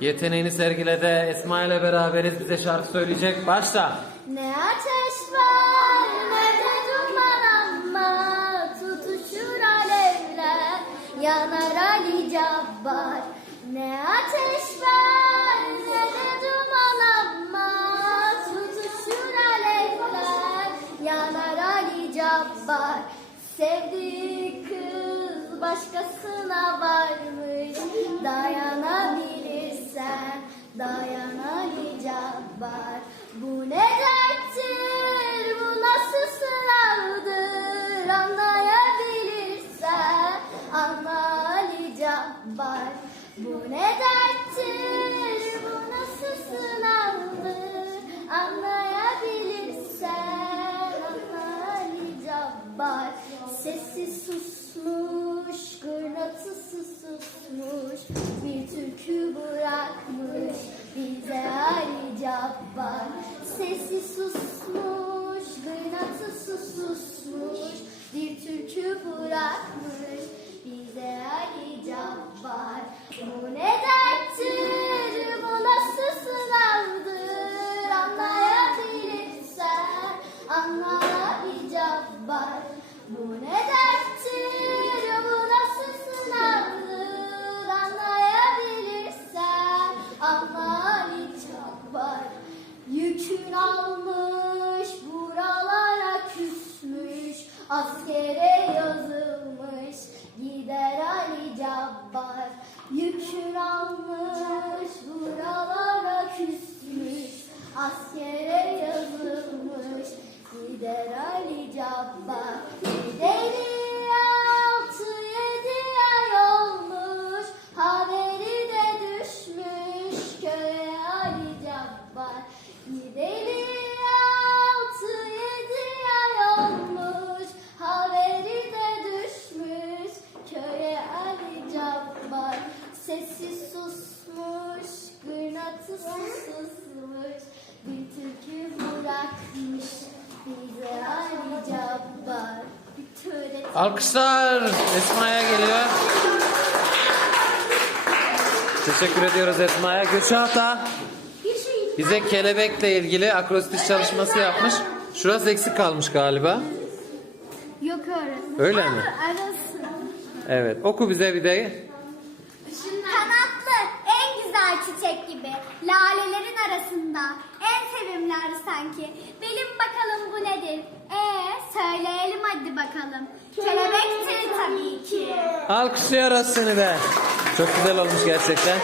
Yeteneğini sergiledi. Esma ile beraberiz. Bize şarkı söyleyecek. Başla. Ne ateş var ne de duman ama tutuşur alevler yanar Ali Cabbar. Ne ateş var ne de duman ama tutuşur alevler yanar Ali Cabbar. Sevdiği kız başkasına varmış dayanabilirsen Cabbar. Bu ne derttir bu nasıl sınavdır anlayabilirsen anla Ali Cabbar. Bu ne derttir susmuş, gırnatısı susmuş, bir türkü bırakmış bize Ali Cabbar. Bu ne derttir, bu nasıl sınavdır anlayabilirsen anla Ali Cabbar. Bu ne derttir, almış buralara küsmüş askere yazılmış gider Ali Cabbar. Yükün almış buralara küsmüş askere yazılmış gider Ali Cabbar. Alkışlar Esma'ya geliyor. Teşekkür ediyoruz Esma'ya. Bir şey bize kelebekle ilgili akrostiş çalışması yapmış. Şurası eksik kalmış galiba. yok öğretmen. Öyle mi? Arası. Evet. Oku bize bir de. En güzel çiçek gibi lalelerin arasında en sevimli sanki. Bilin bakalım bu nedir? Ee söyleyelim hadi bakalım. Kelebektir tabii ki. Alkışlıyoruz seni de. Çok güzel olmuş gerçekten.